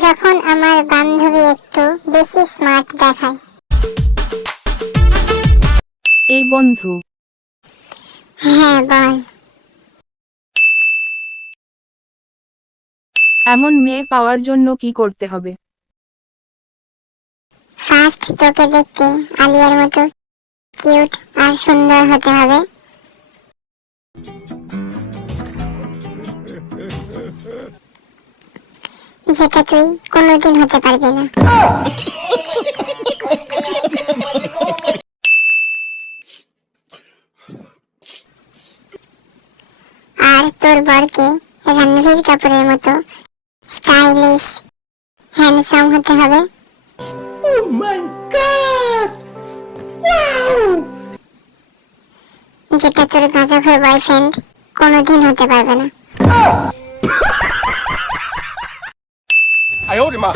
যখন আমার বান্ধবী একটু বেশি স্মার্ট দেখায়। এই বন্ধু। হ্যাঁ বল। এমন মেয়ে পাওয়ার জন্য কি করতে হবে? ফার্স্ট তোকে দেখতে আলিয়ার মতো কিউট আর সুন্দর হতে হবে। যেটা তুই কোনোদিন হতে পারবি না। আর তোর বরকে রণবীর কাপুরের মতো স্টাইলিশ হ্যান্ডসাম হতে হবে। যেটা তোর গাঁজাখোর বয়ফ্রেন্ড কোনোদিন হতে পারবে না। 哎呦我的妈！